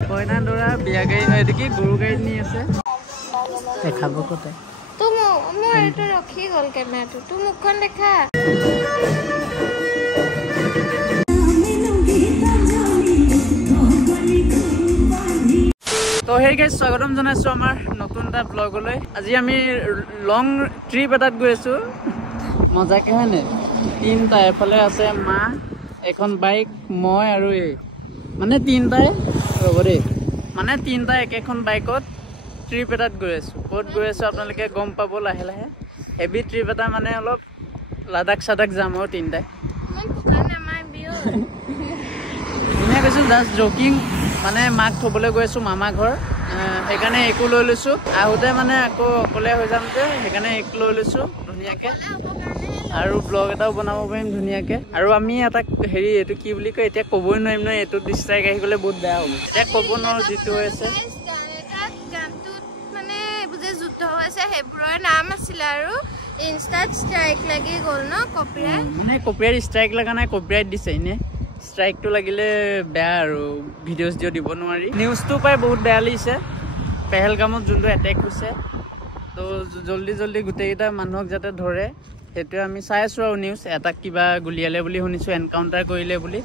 কইনা দৰা বিয়া গাড়ী এইটো কি গৰু গাড়ীত নি আছে দেখাব কতে মোৰ এইটো ৰখি গ'ল কেমেৰাটো তো মুখখন দেখা তো হেই গাইজ স্বাগতম জনাইছো আমাৰ নতুন এটা ব্লগলৈ আজি আমি লং ট্ৰিপ এটাত গৈ আছো মজাকে হয়নে তিনটা এফালে আছে মা এখন বাইক মই আৰু এই মানে তিনটাই ৰ'ব দেই মানে তিনটা একেখন বাইকত ট্ৰিপ এটাত গৈ আছো ক'ত গৈ আছো আপোনালোকে গম পাব লাহে লাহে হেভি ট্ৰিপ এটা মানে অলপ লাডাখ চাডাখ যাম আৰু তিনটাই ধুনীয়া কৈছো জাষ্ট জকিং মানে মাক থ'বলৈ গৈ আছো মামা ঘৰ সেইকাৰণে একো লৈ লৈছো আহোঁতে মানে আকৌ অকলে হৈ যাম যে সেইকাৰণে একো লৈ লৈছো ধুনীয়াকে আৰু ব্লগ এটাও বনাব পাৰিম ধুনীয়াকে আৰু আমি এটা হেৰি এইটো কি বুলি কয় এতিয়া ক'বই নোৱাৰিম নহয় এইটো ডিষ্ট্ৰাইক আহি গ'লে বহুত বেয়া হ'ব এতিয়া ক'ব নোৱাৰো যিটো হৈ আছে মানে বুজে যুদ্ধ হৈছে সেইবোৰৰ নাম আছিল আৰু ইনষ্টাত ষ্ট্ৰাইক লাগি গ'ল ন কপিৰাইট মানে কপিৰাইট ষ্ট্ৰাইক লগা নাই কপিৰাইট দিছে এনে ষ্ট্ৰাইকটো লাগিলে বেয়া আৰু ভিডিঅ'জ দিও দিব নোৱাৰি নিউজটো পাই বহুত বেয়া লাগিছে পেহেলগামত যোনটো এটেক হৈছে তো জল্দি জল্দি গোটেইকেইটা মানুহক যাতে ধৰে সেইটোৱে আমি চাই আছোঁ আৰু নিউজ এটাক কিবা গুলিয়ালে বুলি শুনিছোঁ এনকাউণ্টাৰ কৰিলে বুলি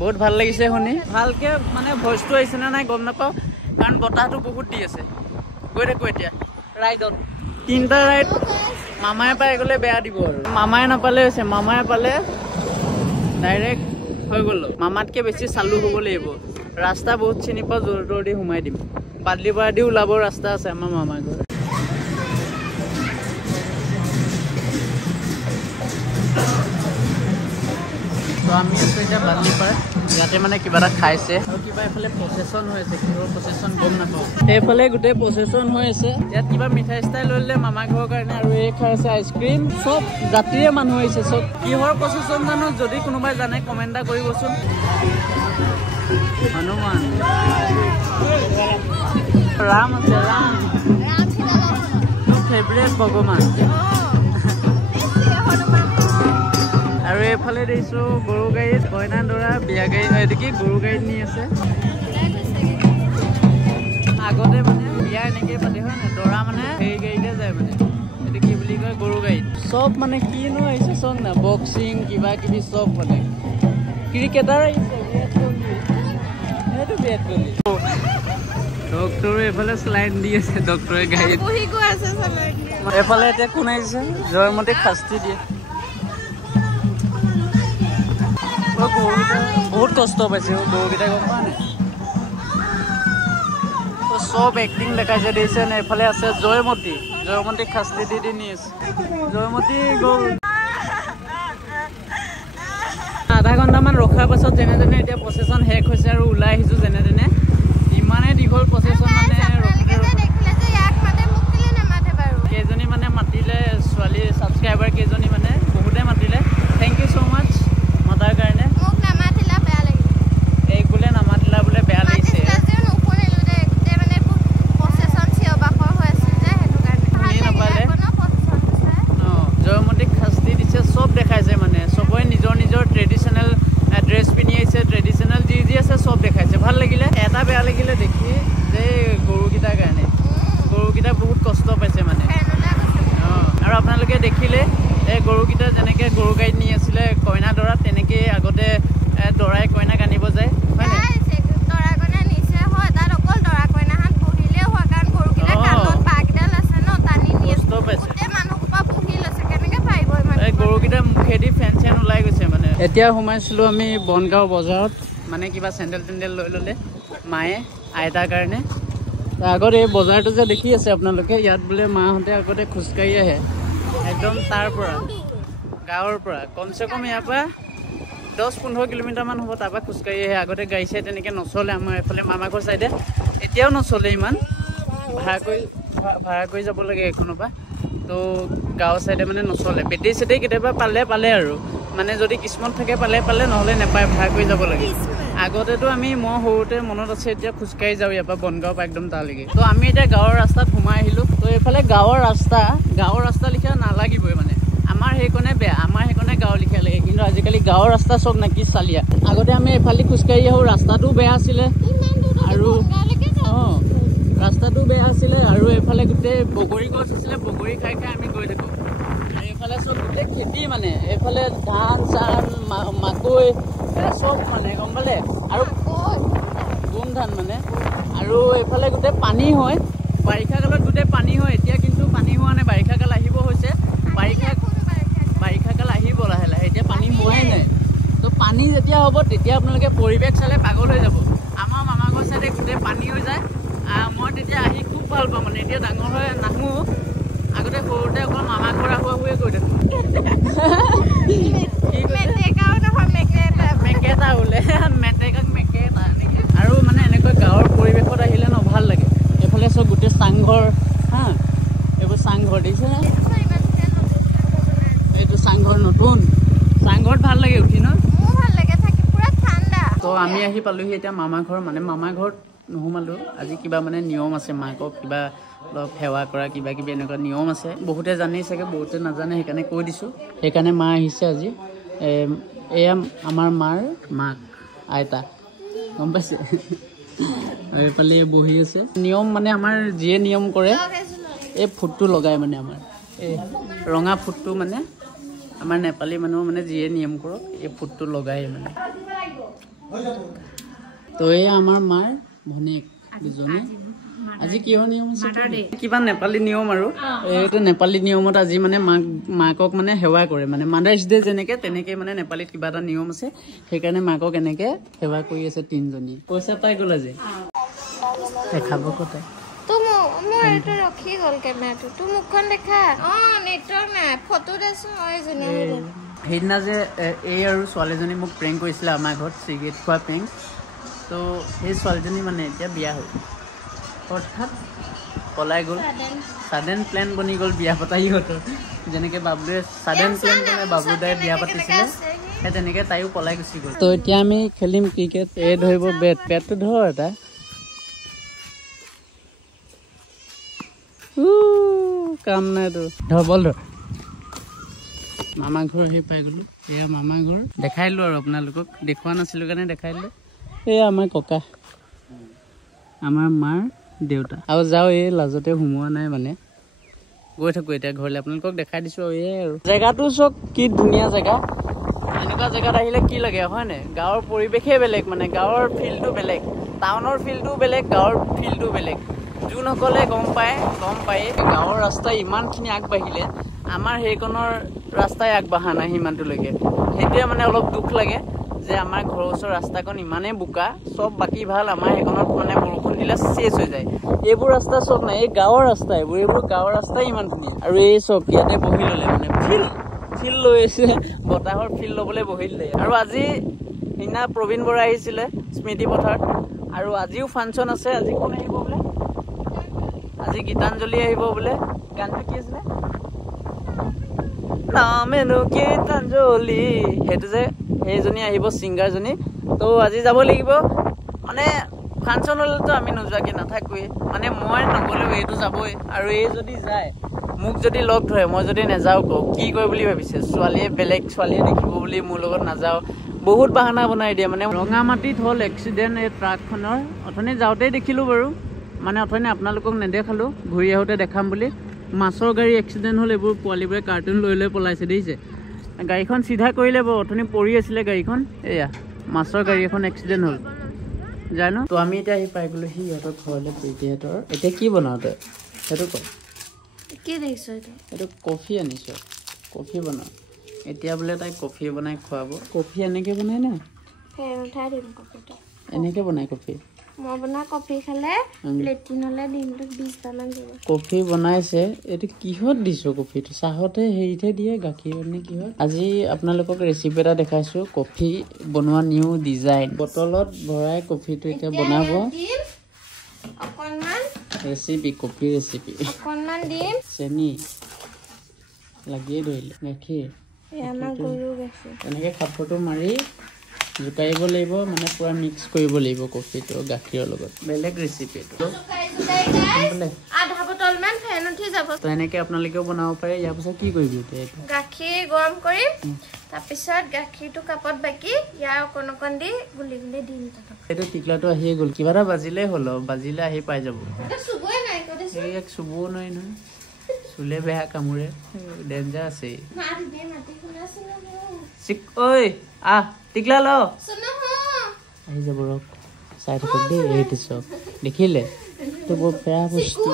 বহুত ভাল লাগিছে শুনি ভালকৈ মানে ভইচটো আহিছে নে নাই গম নাপাওঁ কাৰণ বতাহটো বহুত দি আছে গৈ থাকোঁ এতিয়া ৰাইডত তিনিটা ৰাইড মামাই পাই গ'লে বেয়া দিব আৰু মামাই নাপালে হৈছে মামাই পালে ডাইৰেক্ট হৈ গ'ল মামাতকৈ বেছি চালু হ'ব লাগিব ৰাস্তা বহুত চিনি পাওঁ জোৰ তোৰ দি সোমাই দিম বাদলিপাৰা দি ওলাব ৰাস্তা আছে আমাৰ মামাৰ ঘৰ তো আমি আছোঁ এতিয়া বাদলিপাৰা ইয়াতে মানে কিবা এটা খাইছে আৰু কিবা এইফালে প্ৰচেছন হৈ আছে কিহৰ প্ৰচেছন গম নাপাওঁ সেইফালে গোটেই প্ৰচেছন হৈ আছে ইয়াত কিবা মিঠাই চিঠাই লৈ ল'লে মামাৰ ঘৰৰ কাৰণে আৰু এই খাই আছে আইচক্ৰীম চব জাতিৰে মানুহ আহিছে চব কিহৰ প্ৰচেছন জানো যদি কোনোবাই জানে কমেণ্ট এটা কৰিবচোন হনুমান ৰাম আছে ৰাম তোৰ ফেভৰেট ভগৱান আৰু এইফালে দেখিছোঁ গৰু গাড়ীত কইনা দৰা বিয়া গাড়ী এইটো কি গৰু গাড়ীত নি আছে আগতে মানে বিয়া এনেকৈ পাতে হয় নাই দৰা মানে সেই গাড়ীতে যায় মানে এইটো কি বুলি কয় গৰু গাড়ীত চব মানে কিনো আহিছে চব না বক্সিং কিবা কিবি চব মানে ক্ৰিকেটাৰ আহিছে সেইটো বিৰাট কোহলি ডক্টৰে এইফালে চেলাইন দি আছে ডক্টৰে গাড়ীত এইফালে এতিয়া কোন আহিছে জয়মতীক শাস্তি দিয়ে বহুত কষ্ট পাইছে গৰুকেইটা গম পোৱা নাই চব এক্টিং দেখাইছে দিছে নে এইফালে আছে জয়মতীক শাস্তি দি নি আছে জয়মতী গ'ল আধা ঘণ্টামান ৰখাৰ পাছত যেনে তেনে এতিয়া প্ৰচেছন শেষ হৈছে আৰু ওলাই আহিছোঁ যেনে তেনে ইমানেই দীঘল প্ৰচেছন মানে কেইজনী মানে মাতিলে ছোৱালী ছাবস্ক্ৰাইবাৰ কেইজনী মানে বহুতে মাতিলে থেংক ইউ ছ' মাছ মতাৰ কাৰণে এই বোলে নামাতিলা বোলে বেয়া লাগিছে জয়মতীক শাস্তি দিছে চব দেখাইছে মানে চবৰে নিজৰ নিজৰ ট্ৰেডিশ্যনেল ড্ৰেছ পিন্ধি আহিছে ট্ৰেডিশ্যনেল যি যি আছে চব দেখাইছে ভাল লাগিলে এটা বেয়া লাগিলে দেখি যে গৰুকেইটাৰ কাৰণে গৰুকেইটা বহুত কষ্ট পাইছে মানে আৰু আপোনালোকে দেখিলে এই গৰুকেইটা যেনেকৈ গৰু গাড়ীত নি আছিলে কইনা দৰা তেনেকৈ আগতে দৰাই কইনাক আনিব যায় গৰুকেইটা মুখেদি ফেন চেন ওলাই গৈছে মানে এতিয়া সোমাইছিলোঁ আমি বনগাঁও বজাৰত মানে কিবা চেণ্ডেল টেণ্ডেল লৈ ল'লে মায়ে আইতাৰ কাৰণে আগত এই বজাৰটো যে দেখি আছে আপোনালোকে ইয়াত বোলে মাহঁতে আগতে খোজকাঢ়ি আহে একদম তাৰ পৰা গাঁৱৰ পৰা কমচে কম ইয়াৰ পৰা 10-15 কিলোমিটাৰমান হ'ব তাৰপৰা খোজকাঢ়ি আহে আগতে গাড়ী চাই তেনেকৈ নচলে আমাৰ এইফালে মামা ঘৰ চাইডে এতিয়াও নচলে ইমান ভাড়া কৰি যাব লাগে এইখনৰ পৰা তো গাঁৱৰ চাইডে মানে নচলে বেটেৰী চেটেৰী কেতিয়াবা পালে আৰু মানে যদি কিছুমান থাকে পালে নহ'লে নাপায় ভাড়া কৰি যাব লাগে আগতেতো আমি মই সৰুতে মনত আছে এতিয়া খোজকাঢ়ি যাওঁ ইয়াৰ পৰা বনগাঁৱৰ পৰা একদম তালৈকে তো আমি এতিয়া গাঁৱৰ ৰাস্তাত সোমাই আহিলোঁ তো এইফালে গাঁৱৰ ৰাস্তা লিখা নালাগিবই মানে আমাৰ সেইকণে বেয়া আমাৰ সেইকণে গাঁৱৰ লিখা লাগে কিন্তু আজিকালি গাঁৱৰ ৰাস্তা চব নাকি চালিয়া আগতে আমি এইফালে খোজকাঢ়ি আহোঁ ৰাস্তাটোও বেয়া আছিলে আৰু ৰাস্তাটো বেয়া আছিলে আৰু এইফালে গোটেই বগৰী গছ আছিলে বগৰী খাই খাই আমি গৈ থাকোঁ আৰু এইফালে চব গোটেই খেতি মানে এইফালে ধান চান মাকৈ চব মানে গম পালে আৰু গোম ধান মানে আৰু এইফালে গোটেই পানী হয় বাৰিষা কালত গোটেই পানী হয় এতিয়া কিন্তু পানী হোৱা নাই বাৰিষা কাল আহিব হৈছে বাৰিষা কাল আহিব লাহে লাহে এতিয়া পানী হোৱাই নাই তো পানী যেতিয়া হ'ব তেতিয়া আপোনালোকে পৰিৱেশ চালে পাগল হৈ যাব আমাৰ মামাঘৰ চাইডে গোটেই পানী হৈ যায় মই তেতিয়া আহি খুব ভাল পাওঁ মানে এতিয়া ডাঙৰ হৈ নাহোঁ আগতে সৰুতে অকল মামা ঘৰ আহোঁ আহোঁৱে কৈ থাকোঁ মেকেটা বোলে মেটেকাক মেকেটা এনেকৈ আৰু মানে এনেকৈ গাঁৱৰ পৰিৱেশত আহিলে ন ভাল লাগে এইফালে চব গোটেই চাংঘৰ হা এইবোৰ চাংঘৰ দেখিছেনে এইটো চাংঘৰ নতুন চাংঘৰত ভাল লাগে উঠি ন তো আমি আহি পালোহি এতিয়া মামা ঘৰ মানে মামা ঘৰত নোসোমালোঁ আজি কিবা মানে নিয়ম আছে মাকক কিবা অলপ সেৱা কৰা কিবা কিবি এনেকুৱা নিয়ম আছে বহুতে জানেই চাগে বহুতে নাজানে সেইকাৰণে কৈ দিছোঁ সেইকাৰণে মা আহিছে আজি এয়া আমাৰ মাৰ মাক আইতা গম পাইছে আৰু এইফালে বহি আছে নিয়ম মানে আমাৰ যিয়ে নিয়ম কৰে এই ফুটটো লগায় মানে আমাৰ এই ৰঙা ফুটটো মানে আমাৰ নেপালী মানুহ মানে যিয়ে নিয়ম কৰক এই ফুটটো লগায় মানে তো এই আমাৰ মাৰ ভনীয়েক দুজনী আজি কিহৰ নিয়ম আছে কিবা নেপালী নিয়ম আৰু এইটো নেপালী নিয়মত আজি মানে মাকক মানে সেৱা কৰে মানে মাদাৰ্ছ ডে যেনেকৈ তেনেকৈ মানে নেপালীত কিবা এটা নিয়ম আছে সেইকাৰণে মাকক এনেকৈ সেৱা কৰি আছে তিনিজনী পইচা পাই গ'ল আজি দেখাব ক'তে সেইদিনা যে এই আৰু ছোৱালীজনী মোক প্ৰেংক কৰিছিলে আমাৰ ঘৰত চিগাৰেট খোৱা প্ৰেংক তো সেই ছোৱালীজনী মানে এতিয়া বিয়া হ'ল অৰ্থাৎ পলাই গ'ল ছাডেন প্লেন বনি গ'ল বিয়া পতা সিহঁতৰ যেনেকৈ বাবুৱে ছাডেন প্লেন মানে বাবুদাই বিয়া পাতিছিলে সেই তেনেকৈ তাইও পলাই গুচি গ'ল তো এতিয়া আমি খেলিম ক্ৰিকেট এই ধৰিব বেটটো ধৰ এটা কাম নাইতো ধৰ বল ধৰ মামা ঘৰ আহি পাই গ'লোঁ এয়া মামা ঘৰ দেখাই দিলোঁ আৰু আপোনালোকক দেখুওৱা নাছিলোঁ কাৰণে দেখাই দিলোঁ এয়া আমাৰ ককা আমাৰ মাৰ দেউতা আৰু যাওঁ এই লাজতে সোমোৱা নাই মানে গৈ থাকোঁ এতিয়া ঘৰলৈ আপোনালোকক দেখাই দিছোঁ আৰু এই আৰু জেগাটো চাওক কি ধুনীয়া জেগা এনেকুৱা জেগাত আহিলে কি লাগে হয় নাই গাঁৱৰ পৰিৱেশেই বেলেগ মানে গাঁৱৰ ফিল্ডটো বেলেগ টাউনৰ ফিল্ডটো বেলেগ গাঁৱৰ ফিল্ডটো বেলেগ যোনসকলে গম পায় গাঁৱৰ ৰাস্তা ইমানখিনি আগবাঢ়িলে আমাৰ সেইকণৰ ৰাস্তাই আগবাঢ়া নাই সিমানটোলৈকে সেইটোৱে মানে অলপ দুখ লাগে যে আমাৰ ঘৰৰ ওচৰৰ ৰাস্তাখন ইমানেই বোকা চব বাকী ভাল আমাৰ সেইকণত মানে বৰষুণ দিলে চেচ হৈ যায় এইবোৰ ৰাস্তা চব নাই এই গাঁৱৰ ৰাস্তা এইবোৰ গাঁৱৰ ৰাস্তাই ইমান ধুনীয়া আৰু এই চব ইয়াতে বহি ল'লে মানে ফিল্ড লৈছে বতাহৰ ফিল্ড ল'বলৈ বহি দিলে আৰু আজি সিদিনা প্ৰবীণ বৰা আহিছিলে স্মৃতি পথাৰত আৰু আজিও ফাংচন আছে আজি কোন আহিব বোলে আজি গীতাঞ্জলি আহিব বোলে গানটো কি আছিলে নামেনো গীতাঞ্জলি সেইটো যে সেইজনী আহিব ছিংগাৰজনী তো আজি যাব লাগিব মানে ফাংচন হ'লেতো আমি নোযোৱাকৈ নাথাকোৱেই মানে মই নগ'লেও এইটো যাবই আৰু এই যদি যায় মোক যদি লগ ধৰে মই যদি নাযাওঁ কওঁ কি কয় বুলি ভাবিছে ছোৱালীয়ে বেলেগ ছোৱালীয়ে দেখিব বুলি মোৰ লগত নাযাওঁ বহুত বাহানা বনাই দিয়ে মানে ৰঙামাটিত হ'ল এক্সিডেণ্ট এই ট্ৰাকখনৰ অথনি যাওঁতেই দেখিলোঁ বাৰু মানে অথনি আপোনালোকক নেদেখালোঁ ঘূৰি আহোঁতে দেখাম বুলি মাছৰ গাড়ী এক্সিডেণ্ট হ'ল এইবোৰ পোৱালিবোৰে কাৰ্টুন লৈ পলাইছে দেখিছে গাড়ীখন চিধা কৰিলে বাৰু অথনি পৰি আছিলে গাড়ীখন এয়া মাছৰ গাড়ী এখন এক্সিডেণ্ট হ'ল যায় ন তো আমি এতিয়া আহি পাই গ'লোঁ সিহঁতৰ ঘৰলৈ প্ৰীতিহঁতৰ এতিয়া কি বনাওঁ তই সেইটো কয় কি দেখিছোঁ এইটো কফি আনিছোঁ কফি বনাওঁ এতিয়া বোলে তাই কফি বনাই খুৱাব কফি এনেকৈ বনাই নে এনেকৈ বনাই কফি মই বনোৱা কফি খালে লেট্ৰিনলৈ দিনটোত 20টামান দিব কফি বনাইছে এইটো কিহত দিছোঁ কফিটো চাহতে হেৰিতহে দিয়ে গাখীৰ নে কিহত আজি আপোনালোকক ৰেচিপি এটা দেখাইছোঁ কফি বনোৱা নিউ ডিজাইন বটলত ভৰাই কফিটো এতিয়া বনাব অকণমান ৰেচিপি কফি ৰেচিপি অকণমান দিম চেনি লাগিয়ে ধৰিলে গাখীৰ আমাৰ গৰু গাখীৰ এনেকৈ কাপোৰটো মাৰি জোকাৰিব লাগিব মানে পুৰা মিক্স কৰিব লাগিব কফিটো গাখীৰৰ লগত বেলেগ ৰেচিপি এইটো আধা বটলমান ফেন উঠি যাব তো এনেকৈ আপোনালোকেও বনাব পাৰে ইয়াৰ পাছত কি কৰিব এতিয়া এইটো গাখীৰ গৰম কৰিম তাৰপিছত গাখীৰটো কাপত বাকি ইয়াৰ অকণ দি গুলি গুলি দিম তাত এইটো টিকলাটো আহিয়ে গ'ল কিবা এটা বাজিলে হ'ল বাজিলে আহি পাই যাব এটা চুবই নাই কতে এক চুবও নোৱাৰি নহয় চুলে বেয়া কামুৰে ডেঞ্জাৰ আছে মাৰি দে মাটি খুনা চিনা চিক ঐ আহ টিকলা ল শুনো আহি যাব ৰক চাই থাকক দেই এইটো চক দেখিলে তো বৰ বেয়া বস্তু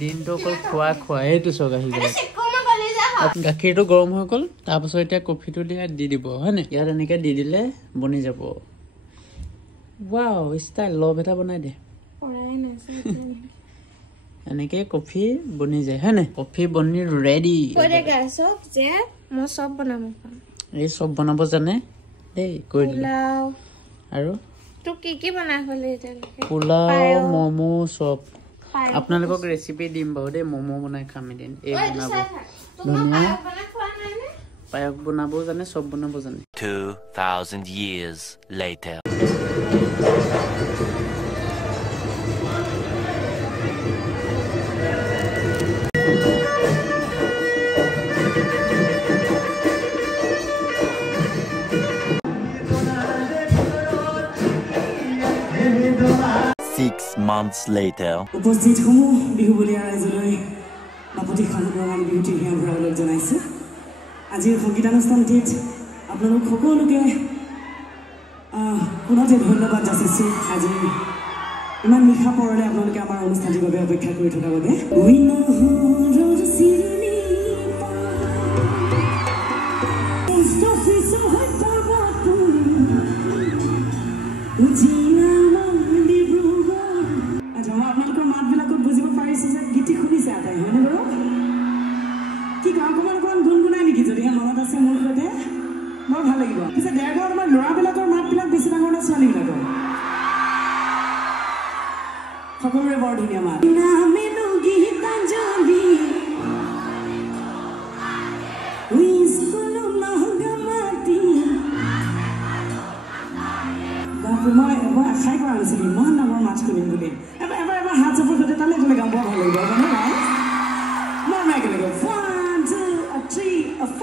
দিনটো অকল খোৱা এইটো চক আহি গ'ল গাখীৰটো গৰম হৈ গ'ল তাৰপাছত এতিয়া কফিটো দি দিব হয়নে ইয়াত এনেকৈ দি দিলে বনি যাব ৱাও ষ্টাইল লভ এটা বনাই দে এনেকে কফি বনি যায় হয়নে কফি বনি ৰেডি মই চব বনাব এই চব বনাব জানে দেই কৈ দিলে আৰু তো কি বনাই হলে এতিয়ালৈকে পোলাও মমো চব আপোনালোকক ৰেচিপি দিম বাৰু দেই মমো বনাই খাম এদিন এই বনাব ধুনীয়া পায়স বনাব জানে চব বনাব জানে 2000 years later 6 months later উপস্থিত সমূহ বিহুবলীয়া ৰাইজলৈ বাপতি খানপুৰৰ বিহুটি হিয়া ভৰাবলৈ জনাইছো আজিৰ সংগীতানুষ্ঠানটিত আপোনালোক সকলোকে পুনতে ধন্যবাদ যাচিছো আজি ইমান নিশা পৰলৈ আপোনালোকে আমাৰ অনুষ্ঠানটিৰ বাবে অপেক্ষা কৰি থকাৰ বাবে সকলোৰে বৰ ধুনীয়া মাত মই আশাই কৰা নাছিলো ইমান ডাঙৰ মাছ শুনিম বুলি এবাৰ হাত চাপৰ সৈতে তালে গ'লে গান বৰ ভাল লাগিব জানে নাই মই নাই একেলগে 1 2 3 4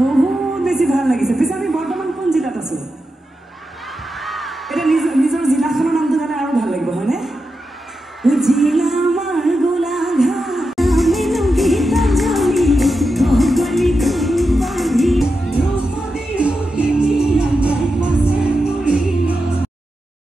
বহুত বেছি ভাল লাগিছে পিছে আমি বৰ্তমান কোন জিলাত আছো এতিয়া নিজৰ জিলাখনৰ নামটো জানে আৰু ভাল লাগিব হয়নে